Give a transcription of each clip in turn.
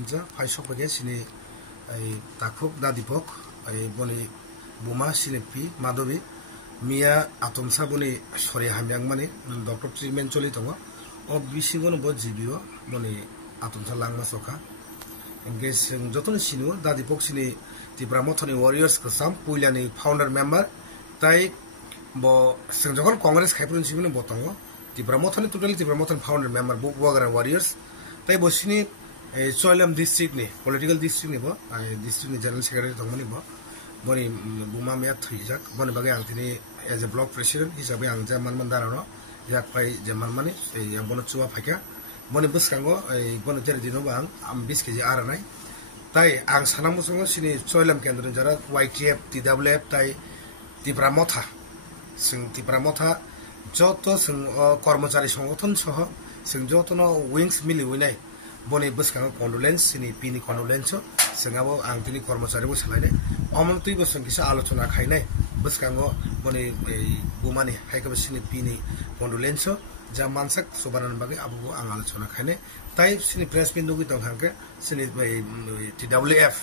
sinja faisok bage sini takuk dadipok boni buma sinepi madobi mia atomsa boni sori hamyang mani doctor treatment choli tongo o bisingono bo jibio boni atomsa langma soka engage jotoni sinu dadipok sini Tripura Mothoni Warriors kasam puilani founder member tai bo sengjokon Congress khaipurun sibini botongo Tripura Mothoni totally Tripura Mothoni founder member bo Wagara Warriors tai bosini Soilam district ni political district ni bo district ni general secretary tongmani bo boni buma mea thijak boni bage angtini as a block president hisabe angja manman darano jak pai jaman mani yang bono chuwa phaka boni buskango boni ter dino bang am 20 kg aranai tai ang sanamu songo sini Soilam kendron jara YTF TWF tai Tripura Motha sing Tripura Motha joto sing kormachari সংগঠন সহ sing joto no wings mili winai boni buskango condolence sini pini condolence singabo angtini kormachari bo salaine amantui bo sangkisa alochona khainai buskango boni bumani haikaba sini pini condolence ja mansak sobanan bagi abu ang alochona khaine tai sini press pindugi tong hangke sini TWF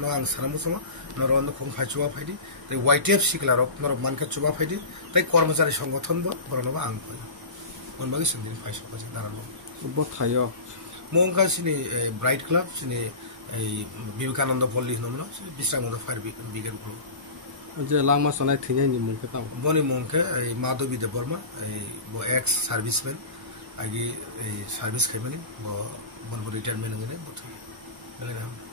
no ang sanamu songo নরন্দ খুব ফাইচুয়া ফাইদি তাই YTF সিকলারক নর মানকা চুবা ফাইদি তাই কর্মচারী সংগঠন ব বরনবা আং কই মনবাগি সন্দিন ফাইসো কাছে দাঁড়ানো ব থায়ো মংকা সিনি ব্রাইট ক্লাব সিনি এই বিবেকানন্দ পল্লী নমনো বিশ্রামগত ফায়ার ব্রিগেড গ্রুপ যে লাংমা সনাই থিনাই নি মংকে তাও বনি মংকে এই মাধবী দেববর্মা এই ব এক্স সার্ভিসম্যান আগে এই সার্ভিস খাইমানি ব বনব রিটায়ারমেন্ট গনে বথই বলে না